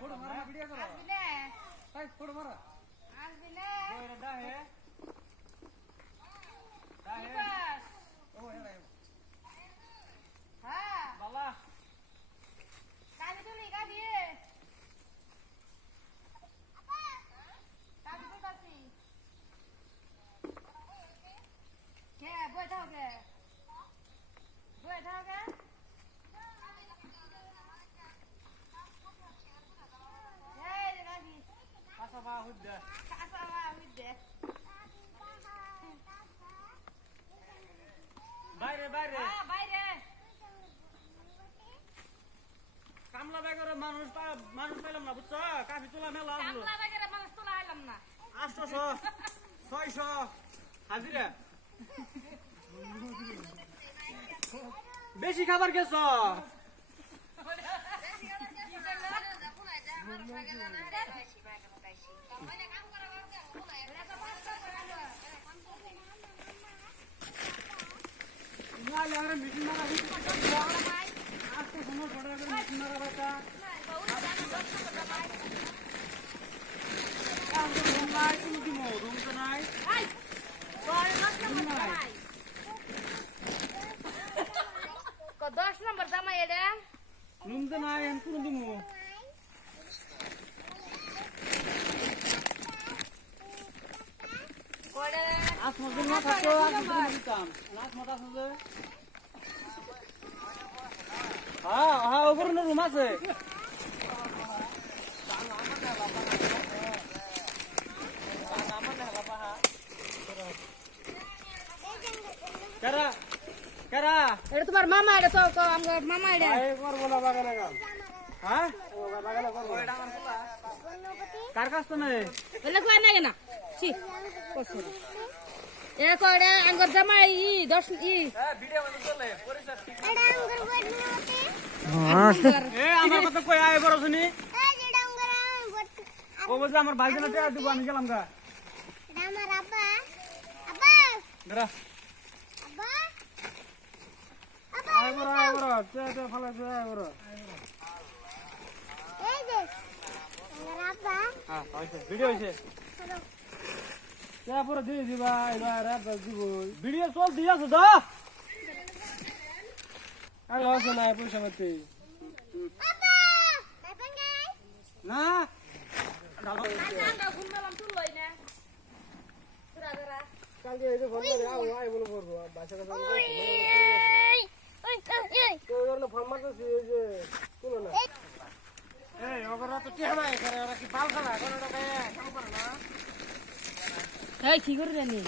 photo मारा video करो আসবিনে भाई फोटो मारा আসবিনে ओए डा है ओ हेला হ্যাঁ बाला কাবি তুলি কাবি কাবি তুলতাছি কে বই থাকবে বই থাকবে এই রে কাবি आसा हुद्दा কাসাবা উইদে বাইরে বাইরে হ্যাঁ বাইরে কামলা বেগরে মানুষ পাইলাম না বুঝছো কাফি তোলা মেলা আসলো কামলা বাগেরে মানুষ তোলা আইলাম না 800 600 হাজিরা বেশি খাবার খেয়েছো মেশিন মারা আজকে সময় ফটো মেশিন মারা বাচ্চা রুম নাই তুমি দিমো রুম তো নাই ক 10 নম্বর জামা এডা রুম তো নাই আমি কোন দিমো কোড়ে আসমা দিন না থাকতো আসমা দিতাম আসমা আছে হ্যাঁ হ্যাঁ ওপরে রুম আছে কারা কারা এটা তোমার মামা এটা তো আমার মামা এটা ভাই করব না বাগানে কাম হ্যাঁ বাগানে করব কার কাছ তো নাই বলে কই না কেনা ছি কসুর এ কোড়ে আঙ্গর জামা ই 10 ই হ্যাঁ ভিডিও বন্ধ করলে পরিচয় ঠিক এটা আঙ্গর বড় নতে এ আমার কথা কই আয় বড় শুনি এই যেটা আঙ্গর ও বলছে আমার ভাই জন্য টাকা দিব আমি গেলাম গা এটা আমার আব্বা আব্বা দাঁড়া আব্বা আয় বড় তে ফলা দে আয় বড় এই যে আমার আব্বা হ্যাঁ হইছে ভিডিও হইছে তে পুরো দিয়ে দিবা এবার রাত দিব ভিডিও চল দিয়া আছে দা আর লস না পয়সা মতে আব্বা পেপেন গাই না আঙ্গা ঘুরলাম তুলই না পুরা ধরা কালকে এই যে ফোন করে আয় বলে করব বাসা কথা বলবো তো ওর ফোন মারতেছি এই যে তুলো না এই ওগরা তো টিয়া নাই করে ওরা কি বাল খালা কোন টাকা কাম করে না এই কি করে জানি